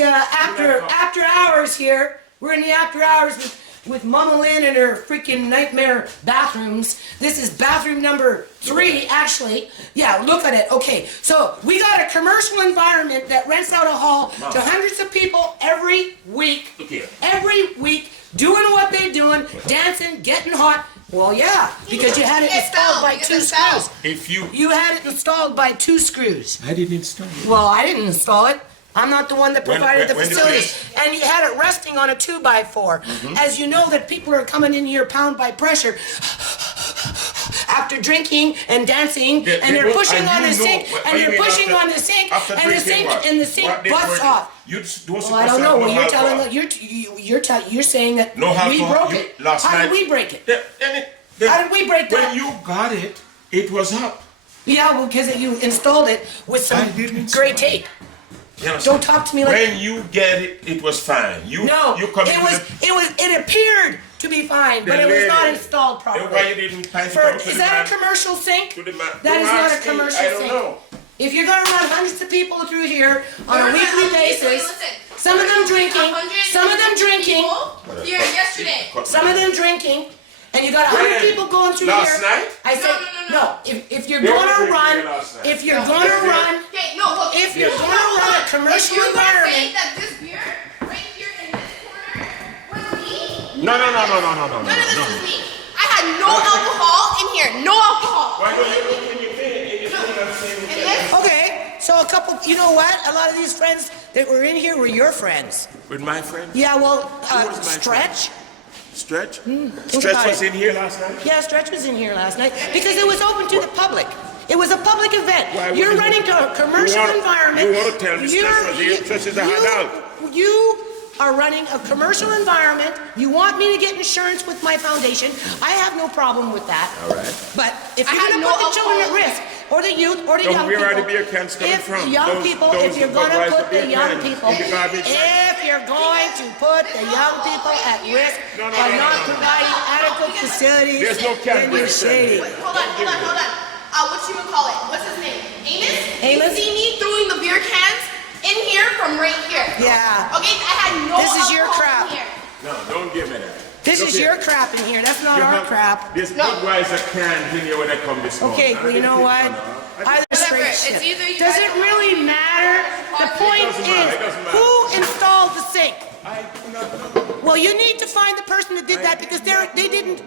the after hours here. We're in the after hours with Mama Lynn and her freaking nightmare bathrooms. This is bathroom number 3, actually. Yeah, look at it. Okay, so we got a commercial environment that rents out a hall to hundreds of people every week. Every week, doing what they're doing, dancing, getting hot. Well, yeah, because you had it installed by 2 screws. You had it installed by 2 screws. I didn't install it. Well, I didn't install it. I'm not the one that provided the facilities. And you had it resting on a 2x4. As you know that people are coming in here pound by pressure after drinking and dancing, and they're pushing on the sink, and you're pushing on the sink, and the sink busts off. Well, I don't know. Well, you're telling you're saying that we broke it. How did we break it? How did we break that? When you got it, it was up. Yeah, well, because you installed it with some gray tape. Don't talk to me like when you get it, it was fine. It appeared to be fine, but it was not installed properly. Why you didn't is that a commercial sink? That is not a commercial sink. If you're going to run hundreds of people through here on a weekly basis, some of them drinking, some of them drinking, and you got 100 people going through here. Last night? I said, no. If you're gonna run a commercial environment. That this beer right here in this corner was me. No. None of this was me. I had no alcohol in here. No alcohol. Why don't you look in your bed? Okay, so a couple. You know what? A lot of these friends that were in here were your friends. With my friend? Yeah. Well, was my Stretch. Stretch? Stretch was in here last night? Yeah, Stretch was in here last night because it was open to the public. It was a public event. You're running to a commercial environment. You want to tell me Stretch was here? Stretch is a hangout. You are running a commercial environment. You want me to get insurance with my foundation. I have no problem with that. All right. But if you're going to put the children at risk, or the youth, or the young people, where are the beer cans coming from? If you're going to put the young people, if you're going to put the young people at risk by not providing adequate facilities, then you're shady. Wait, hold on. What you would call it? What's his name? Amos? You see me throwing the beer cans in here from right here. Yeah. Okay, I had no This is your alcohol crap. in here. No, don't give me that. This is your crap in here. That's not our crap. There's Budweiser cans in here when I come this morning. Okay, well, you know what? Either straight shit. Does it really matter? The point is, who installed the sink? I do not know. Well, you need to find the person that did that because they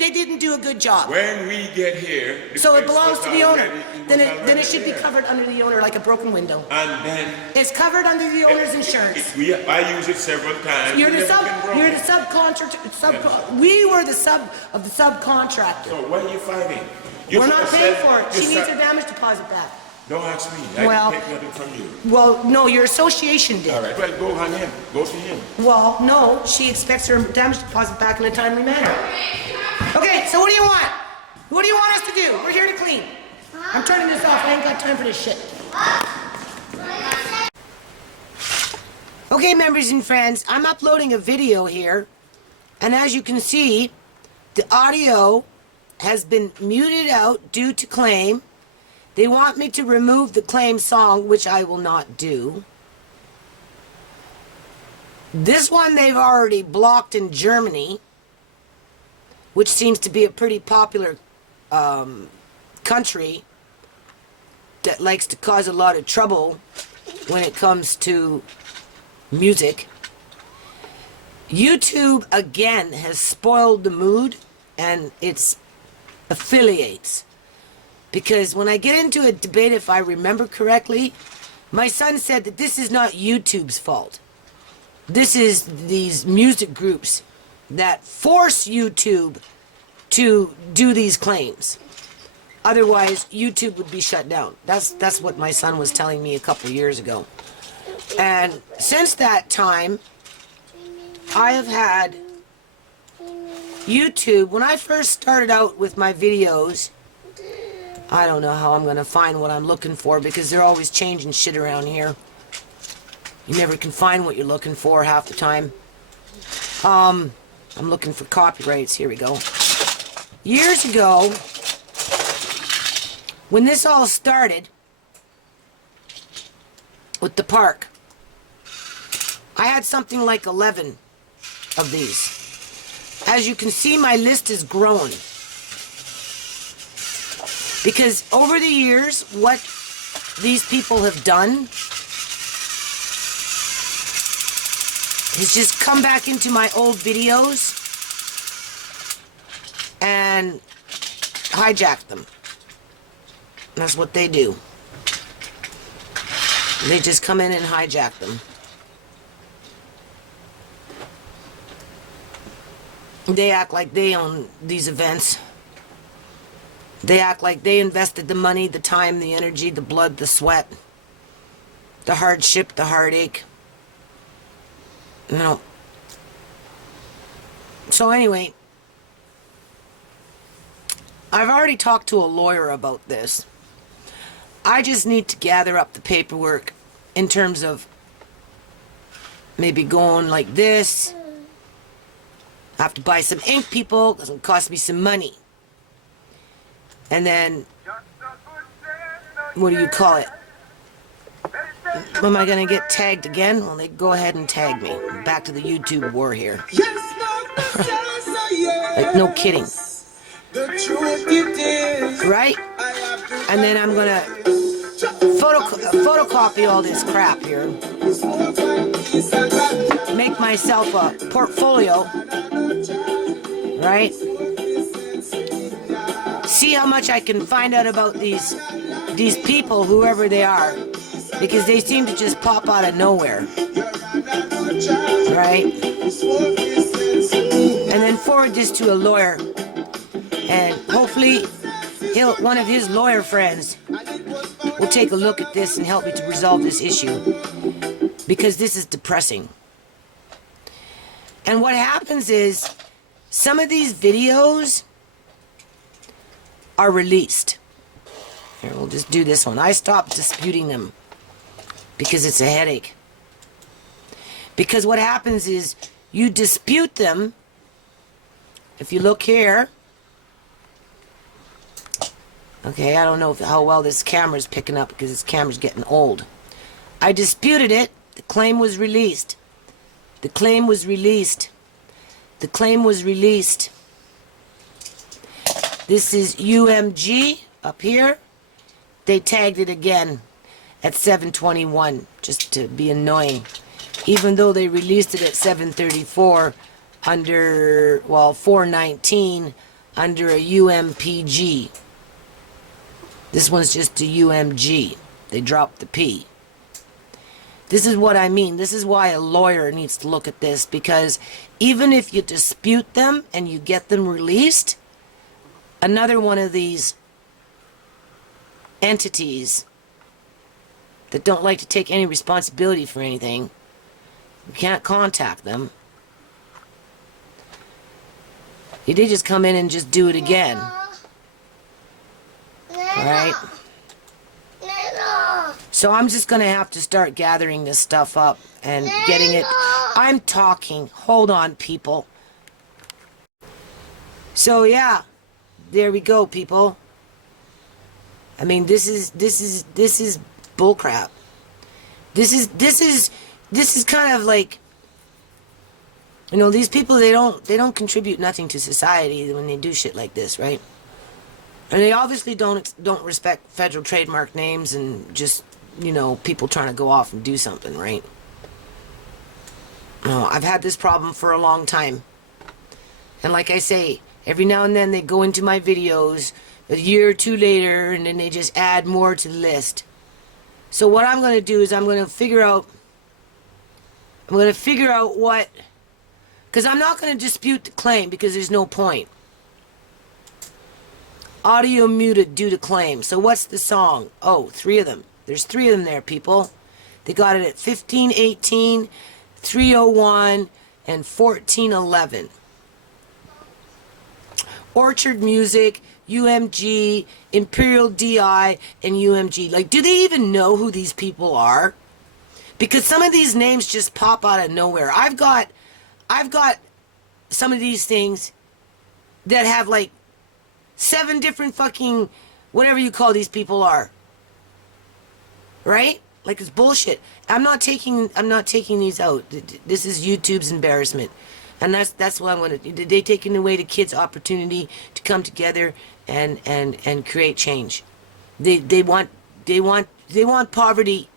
didn't do a good job. When we get here, So it belongs to the owner. Then it should be covered under the owner like a broken window. And then It's covered under the owner's insurance. I use it several times. You're the subcontractor. We were the subcontractor. So what are you fighting? We're not paying for it. She needs her damage deposit back. Don't ask me. I didn't take nothing from you. Well, no, your association did. All right. Well, go on him. Go to him. Well, no, she expects her damage deposit back in a timely manner. Okay, so what do you want? What do you want us to do? We're here to clean. I'm turning this off. I ain't got time for this shit. Okay, members and friends, I'm uploading a video here. And as you can see, the audio has been muted out due to claim. They want me to remove the claim song, which I will not do. This one they've already blocked in Germany, which seems to be a pretty popular country that likes to cause a lot of trouble when it comes to music. YouTube, again, has spoiled the mood and its affiliates. Because when I get into a debate, if I remember correctly, my son said that this is not YouTube's fault. This is these music groups that force YouTube to do these claims. Otherwise, YouTube would be shut down. That's what my son was telling me a couple years ago. And since that time, I have had YouTube. When I first started out with my videos, I don't know how I'm going to find what I'm looking for because they're always changing shit around here. You never can find what you're looking for half the time. I'm looking for copyrights. Here we go. Years ago, when this all started with the park, I had something like 11 of these. As you can see, my list is growing. Because over the years, what these people have done is just come back into my old videos and hijack them. That's what they do. They just come in and hijack them. They act like they own these events. They act like they invested the money, the time, the energy, the blood, the sweat, the hardship, the heartache. No. So anyway, I've already talked to a lawyer about this. I just need to gather up the paperwork in terms of maybe going like this. I have to buy some ink, people. It's going to cost me some money. And then, what do you call it? Am I going to get tagged again? Well, they go ahead and tag me. Back to the YouTube war here. Like, no kidding. Right? And then I'm going to photocopy all this crap here. Make myself a portfolio. Right? See how much I can find out about these people, whoever they are, because they seem to just pop out of nowhere, right? And then forward this to a lawyer, and hopefully one of his lawyer friends will take a look at this and help me to resolve this issue, because this is depressing. And what happens is some of these videos are released. Here, we'll just do this one. I stopped disputing them because it's a headache. Because what happens is you dispute them. If you look here, okay, I don't know how well this camera's picking up because this camera's getting old. I disputed it. The claim was released. The claim was released. The claim was released. This is UMG up here. They tagged it again at 7:21 just to be annoying. Even though they released it at 7:34 under, well, 419 under a UMPG. This one's just a UMG. They dropped the P. This is what I mean. This is why a lawyer needs to look at this, because even if you dispute them and you get them released, another one of these entities that don't like to take any responsibility for anything, you can't contact them. They just come in and just do it again. Alright? So I'm just going to have to start gathering this stuff up and getting it. I'm talking. Hold on, people. So yeah, there we go, people. I mean, this is bullcrap. This is kind of like, you know, these people, they don't contribute nothing to society when they do shit like this, right? And they obviously don't respect federal trademark names and just, you know, people trying to go off and do something, right? No, I've had this problem for a long time. And like I say, every now and then they go into my videos a year or two later and then they just add more to the list. So what I'm going to do is I'm going to figure out what, because I'm not going to dispute the claim because there's no point. Audio muted due to claim. So what's the song? Oh, 3 of them. There's 3 of them there, people. They got it at 1518, 301, and 1411. Orchard Music, UMG, Imperial DI, and UMG. Like, do they even know who these people are? Because some of these names just pop out of nowhere. I've got some of these things that have like 7 different fucking whatever you call these people are. Right? Like, it's bullshit. I'm not taking these out. This is YouTube's embarrassment. And that's what I'm going to... They taking away the kids' opportunity to come together and create change. They want poverty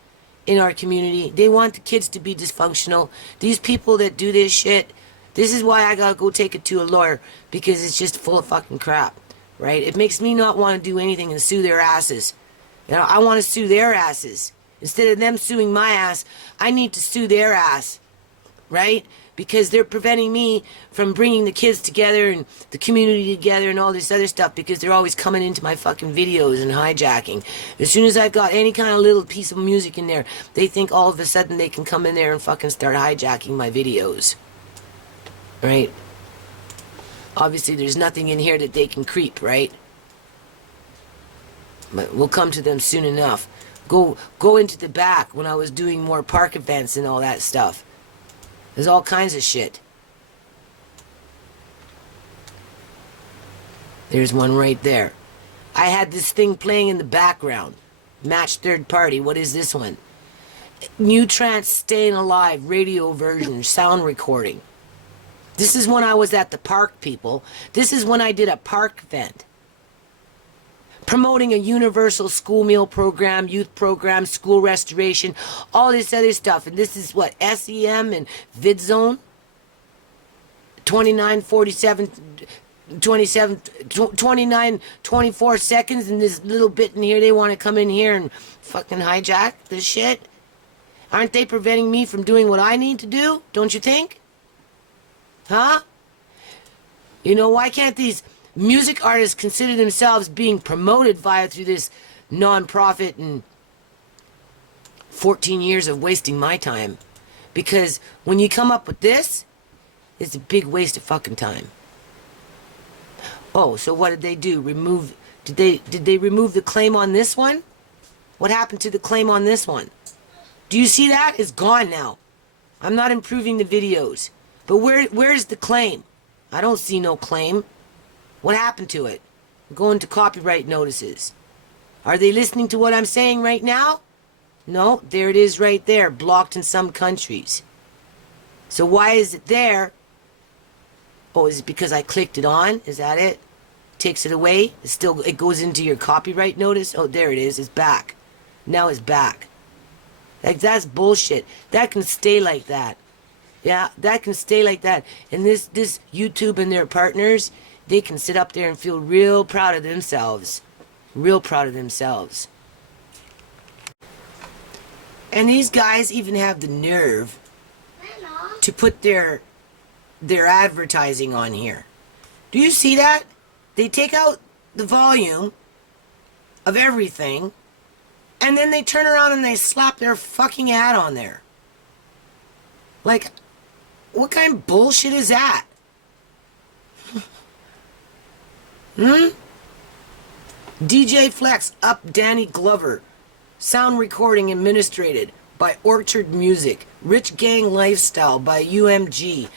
in our community. They want the kids to be dysfunctional. These people that do this shit, this is why I gotta go take it to a lawyer, because it's just full of fucking crap, right? It makes me not want to do anything and sue their asses. You know, I want to sue their asses. Instead of them suing my ass, I need to sue their ass, right? Because they're preventing me from bringing the kids together and the community together and all this other stuff, because they're always coming into my fucking videos and hijacking. As soon as I've got any kind of little piece of music in there, they think all of a sudden they can come in there and fucking start hijacking my videos. Right? Obviously there's nothing in here that they can creep, right? But we'll come to them soon enough. Go into the back when I was doing more park events and all that stuff. There's all kinds of shit. There's one right there. I had this thing playing in the background. Match third party. What is this one? New Trance Staying Alive radio version sound recording. This is when I was at the park, people. This is when I did a park event. Promoting a universal school meal program, youth program, school restoration, all this other stuff. And this is what, SEM and VidZone? 24 seconds, and this little bit in here, they want to come in here and fucking hijack this shit? Aren't they preventing me from doing what I need to do? Don't you think? Huh? You know, why can't these music artists consider themselves being promoted through this non-profit, and 14 years of wasting my time? Because when you come up with this, it's a big waste of fucking time. Oh, so what did they do? Did they remove the claim on this one? What happened to the claim on this one? Do you see that? It's gone now. I'm not improving the videos. But where's the claim? I don't see no claim. What happened to it? I'm going to copyright notices. Are they listening to what I'm saying right now? No, there it is right there, blocked in some countries. So why is it there? Oh, is it because I clicked it on? Is that it? Takes it away? It goes into your copyright notice? Oh, there it is. It's back. Now it's back. Like, that's bullshit. That can stay like that. Yeah, that can stay like that. And this YouTube and their partners, they can sit up there and feel real proud of themselves. Real proud of themselves. And these guys even have the nerve to put their advertising on here. Do you see that? They take out the volume of everything, and then they turn around and they slap their fucking ad on there. Like, what kind of bullshit is that? DJ Flex up Danny Glover. Sound recording administrated by Orchard Music. Rich Gang Lifestyle by UMG.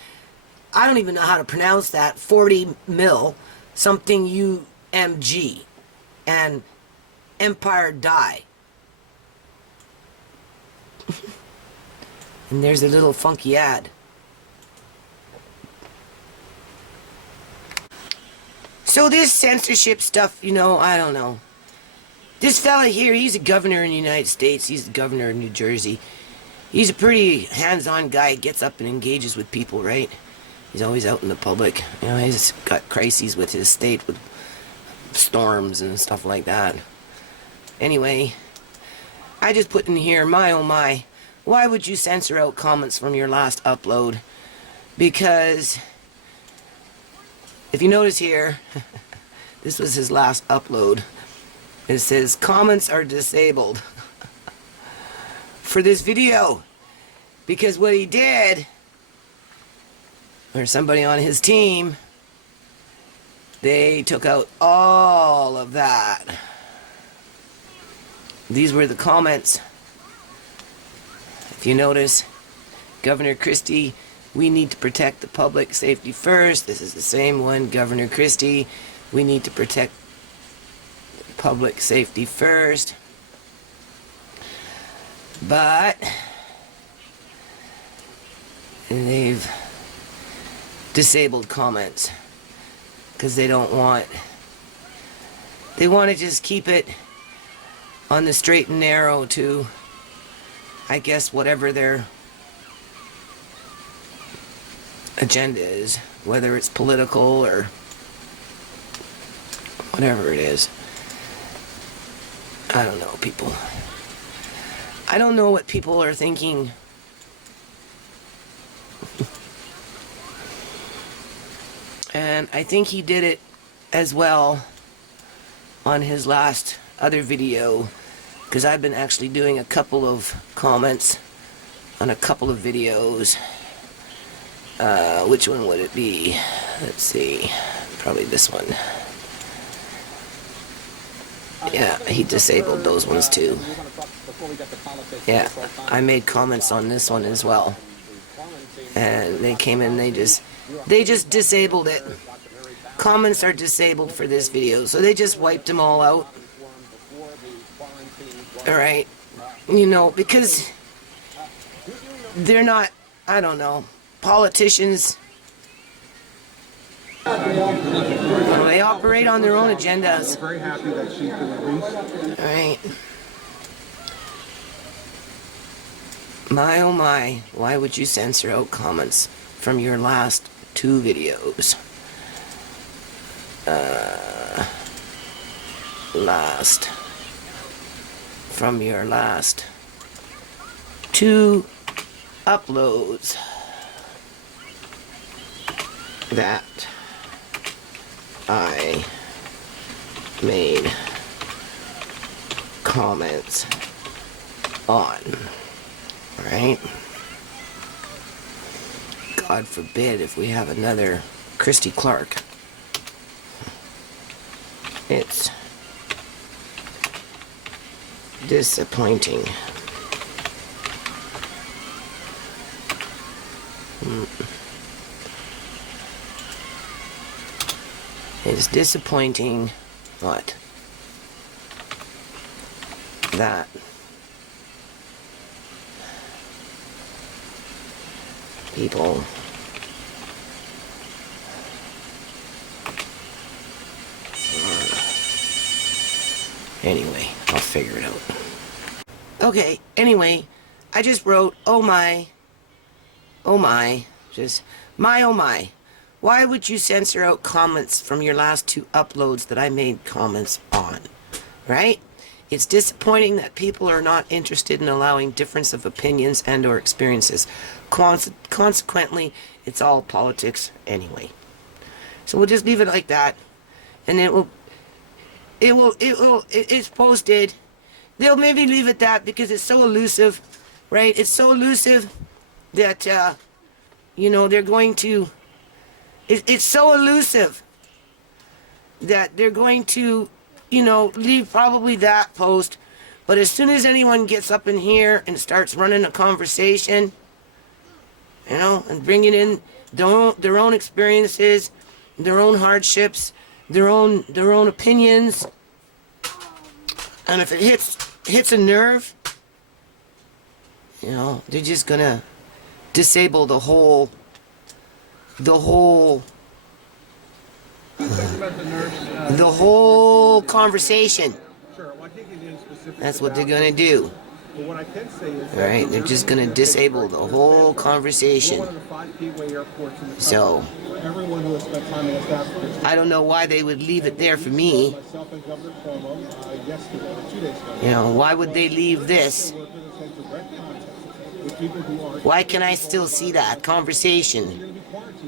I don't even know how to pronounce that. 40 mil something UMG. And Empire Die. And there's a little funky ad. So this censorship stuff, you know, I don't know. This fella here, he's a governor in the United States. He's the governor of New Jersey. He's a pretty hands-on guy. He gets up and engages with people, right? He's always out in the public. You know, he's got crises with his state, with storms and stuff like that. Anyway, I just put in here, my oh my, why would you censor out comments from your last upload? Because if you notice here, this was his last upload. It says, comments are disabled for this video. Because what he did, or somebody on his team, they took out all of that. These were the comments. If you notice, Governor Christie, we need to protect the public safety first. This is the same one. Governor Christie, we need to protect public safety first. But they've disabled comments because they don't want, they want to just keep it on the straight and narrow to, I guess, whatever their agenda is, whether it's political or whatever it is. I don't know, people. I don't know what people are thinking. And I think he did it as well on his last other video, because I've been actually doing a couple of comments on a couple of videos. Which one would it be? Let's see. Probably this one. Yeah, he disabled those ones too. Yeah, I made comments on this one as well. And they came in, they just disabled it. Comments are disabled for this video, so they just wiped them all out. Alright, you know, because they're not, I don't know, politicians. They operate on their own agendas. Very happy that she's been released. Alright. My oh my, why would you censor out comments from your last 2 videos? From your last 2 uploads that I made comments on, right? God forbid if we have another Christy Clark. It's disappointing. It's disappointing what? That people anyway, I'll figure it out. Okay, anyway, I just wrote, oh my, just, my oh my. Why would you censor out comments from your last 2 uploads that I made comments on? Right? It's disappointing that people are not interested in allowing difference of opinions and or experiences. Consequently, it's all politics anyway. So we'll just leave it like that. And it's posted. They'll maybe leave it that because it's so elusive, right? It's so elusive that, you know, they're going to, it's so elusive that they're going to, you know, leave probably that post. But as soon as anyone gets up in here and starts running a conversation, you know, and bringing in their own experiences, their own hardships, their own opinions, and if it hits a nerve, you know, they're just gonna disable the whole conversation. Sure, well, I think it is specific. That's what they're gonna do. But what I can say is Alright, they're just gonna disable the whole conversation. one of the 5 gateway airports in the So, country. Everyone who has spent time in West Africa. I don't know why they would leave it there for me. Myself and Governor Cuomo yesterday, or 2 days ago. You know, why would they leave this? Why can I still see that conversation?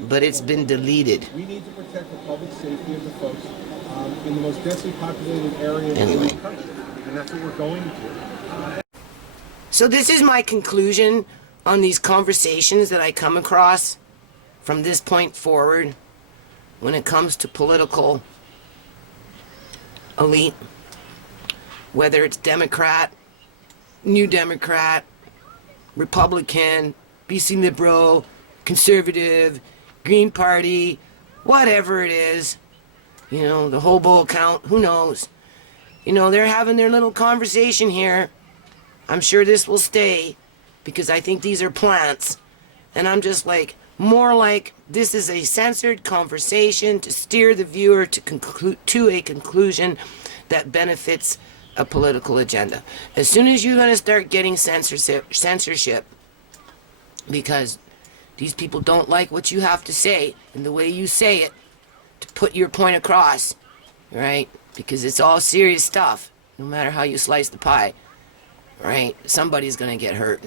But it's been deleted. We need to protect the public safety of the folks in the most densely populated areas Anyway. of the country. And that's what we're going to. So this is my conclusion on these conversations that I come across from this point forward when it comes to political elite, whether it's Democrat, New Democrat, Republican, BC Liberal, Conservative, Green Party, whatever it is, you know, the hobo account, who knows? You know, they're having their little conversation here, I'm sure this will stay because I think these are plants. And I'm just like, more like this is a censored conversation to steer the viewer to a conclusion that benefits a political agenda. As soon as you're going to start getting censorship, because these people don't like what you have to say and the way you say it to put your point across, right? Because it's all serious stuff, no matter how you slice the pie, right? Somebody's going to get hurt,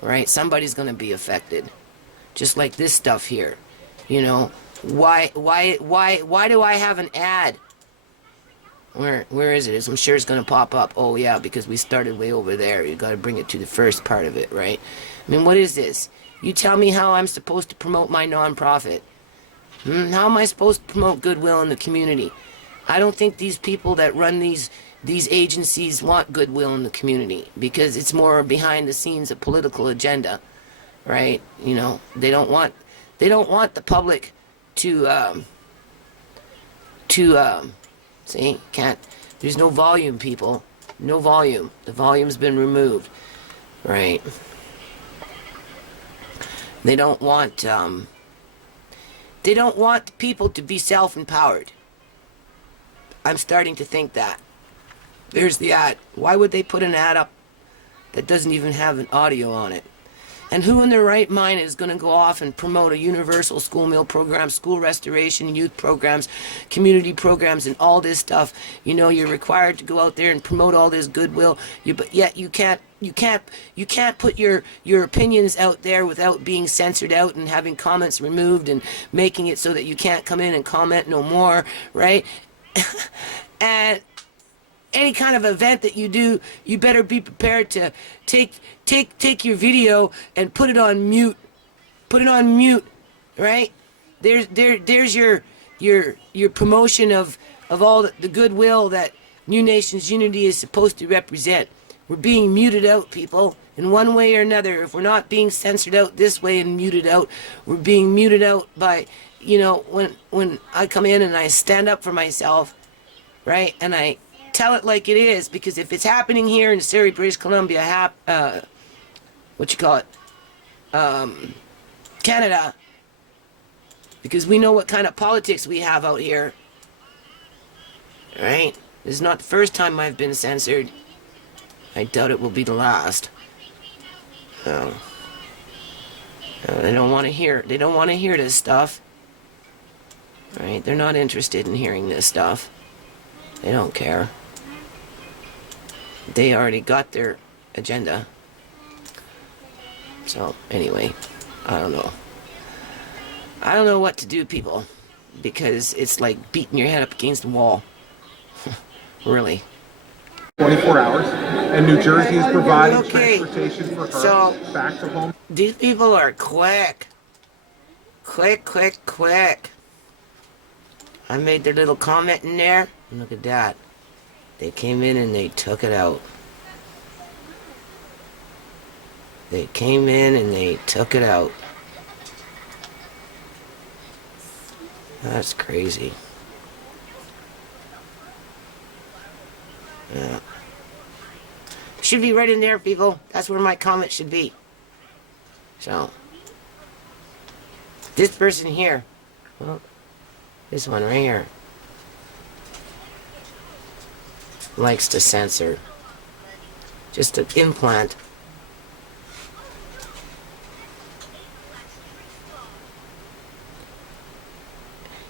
right? Somebody's going to be affected. Just like this stuff here, you know. Why do I have an ad? Where is it? I'm sure it's gonna pop up. Oh yeah, because we started way over there. You gotta bring it to the first part of it, right? I mean, what is this? You tell me how I'm supposed to promote my nonprofit. How am I supposed to promote goodwill in the community? I don't think these people that run these agencies want goodwill in the community, because it's more behind the scenes a political agenda. Right, you know, they don't want the public to see, can't, there's no volume, people, no volume, the volume's been removed, right? They don't want people to be self-empowered. I'm starting to think that. There's the ad. Why would they put an ad up that doesn't even have an audio on it? And who in their right mind is going to go off and promote a universal school meal program, school restoration, youth programs, community programs, and all this stuff? You know, you're required to go out there and promote all this goodwill. But yet you can't put your opinions out there without being censored out and having comments removed and making it so that you can't come in and comment no more, right? And any kind of event that you do, you better be prepared to take your video and put it on mute. Put it on mute, right? There's your promotion of all the goodwill that New Nations Unity is supposed to represent. We're being muted out, people, in one way or another. If we're not being censored out this way and muted out, we're being muted out by, you know, when I come in and I stand up for myself, right? And I tell it like it is, because if it's happening here in Surrey, British Columbia, Canada, because we know what kind of politics we have out here, right? This is not the first time I've been censored. I doubt it will be the last. They don't want to hear. They don't want to hear this stuff, right? They're not interested in hearing this stuff. They don't care. They already got their agenda. So, anyway, I don't know. I don't know what to do, people, because it's like beating your head up against the wall. Really. 24 hours, and New Jersey is providing transportation for her back to home. These people are quick. Quick. I made their little comment in there. Look at that. They came in and they took it out. They came in and they took it out. That's crazy. Yeah. Should be right in there, people. That's where my comment should be. So, this person here. Well, this one right here. Likes to censor. Just an implant.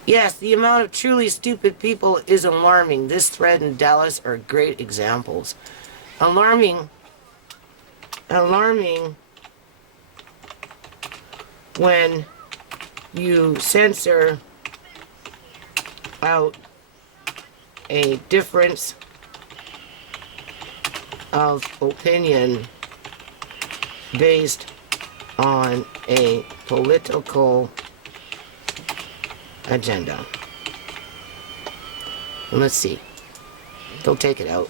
Yes, the amount of truly stupid people is alarming. This thread and Dallas are great examples. Alarming when you censor out a difference of opinion based on a political agenda. Let's see. Don't take it out.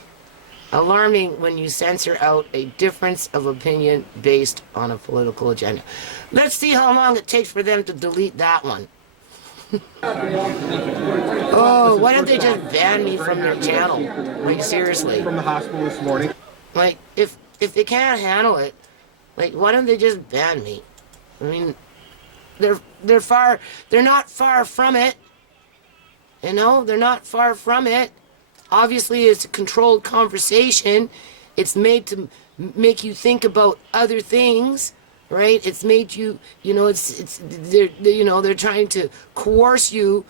Alarming when you censor out a difference of opinion based on a political agenda. Let's see how long it takes for them to delete that one. Oh, why don't they just ban me from their channel? Like, seriously. From the hospital this morning. Like, if if they can't handle it, like, why don't they just ban me? I mean, they're not far from it. You know, they're not far from it. Obviously, it's a controlled conversation. It's made to make you think about other things, right? It's made you, they're trying to coerce you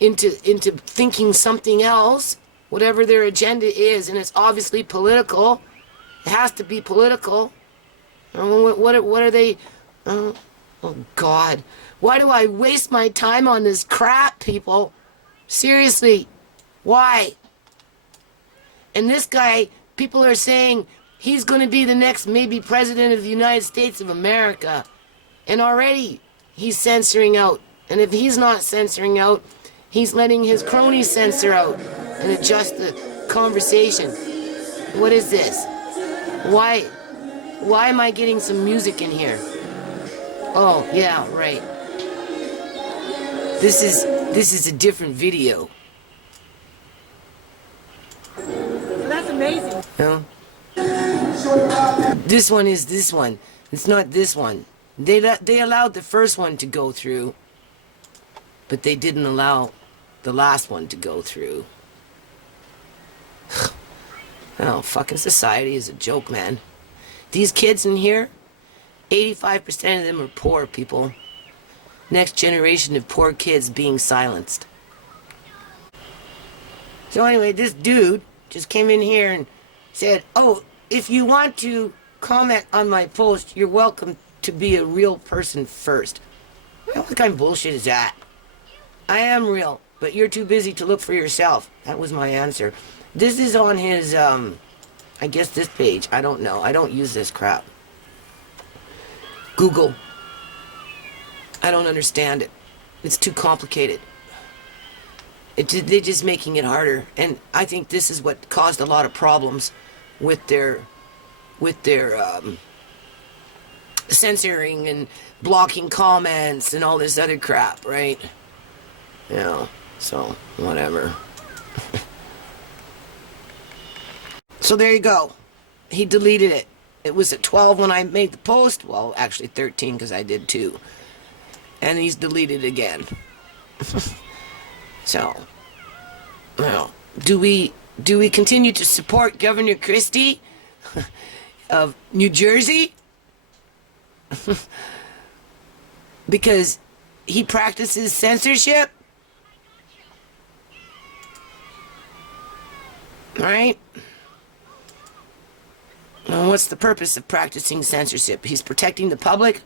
into thinking something else, whatever their agenda is, and it's obviously political. It has to be political. What are they? Oh God, why do I waste my time on this crap, people? Seriously, why? And this guy, people are saying he's going to be the next maybe president of the United States of America. And already he's censoring out. And if he's not censoring out, he's letting his cronies censor out and adjust the conversation. What is this? Why am I getting some music in here? Oh, yeah, right. This is a different video. That's amazing. No? This one is this one. It's not this one. They allowed the first one to go through, but they didn't allow the last one to go through. Oh, fucking society is a joke, man. These kids in here, 85% of them are poor people. Next generation of poor kids being silenced. So anyway, this dude just came in here and said, oh, if you want to comment on my post, you're welcome to be a real person first. Well, what kind of bullshit is that? I am real, but you're too busy to look for yourself. That was my answer. This is on his, I guess this page. I don't know. I don't use this crap. Google. I don't understand it. It's too complicated. They're just making it harder. And I think this is what caused a lot of problems with their censoring and blocking comments and all this other crap, right? You know, so whatever. So there you go. He deleted it. It was at 12 when I made the post. Well, actually 13 because I did too. And he's deleted again. So, well, do we continue to support Governor Christie of New Jersey? Because he practices censorship? Right? Well, what's the purpose of practicing censorship? He's protecting the public?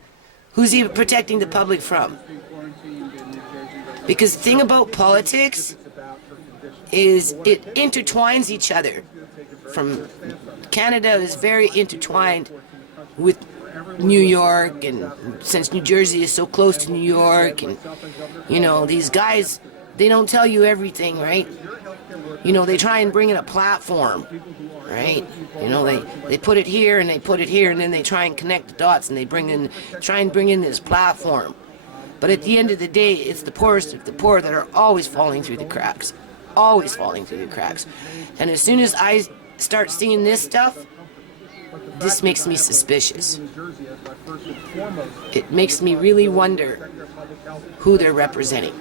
Who's he protecting the public from? Because the thing about politics is it intertwines each other. From Canada is very intertwined with New York, and since New Jersey is so close to New York, and you know, these guys, they don't tell you everything, right? You know, they try and bring in a platform, right? You know, they put it here and they put it here, and then they try and connect the dots, and they try and bring in this platform. But at the end of the day, it's the poorest of the poor that are always falling through the cracks. Always falling through the cracks. And as soon as I start seeing this stuff, this makes me suspicious. It makes me really wonder who they're representing.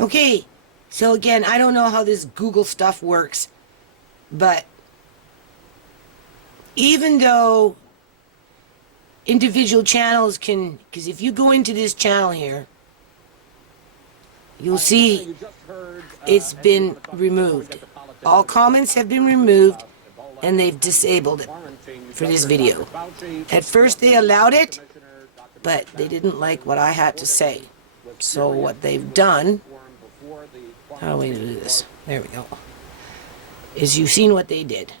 Okay, so again, I don't know how this Google stuff works, but even though individual channels can, because if you go into this channel here, you'll see it's been removed. All comments have been removed, and they've disabled it for this video. At first they allowed it, but they didn't like what I had to say. So what they've done, how do we do this? There we go. Is you've seen what they did.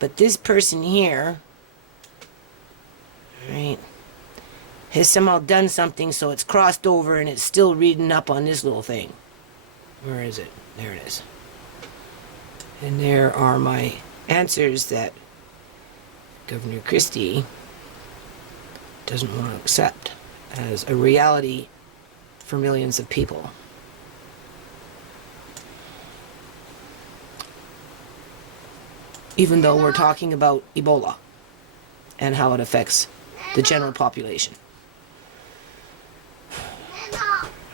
But this person here, right, has somehow done something so it's crossed over and it's still reading up on this little thing. Where is it? There it is. And there are my answers that Governor Christie doesn't want to accept as a reality for millions of people. Even though we're talking about Ebola and how it affects the general population.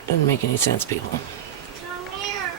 Doesn't make any sense, people.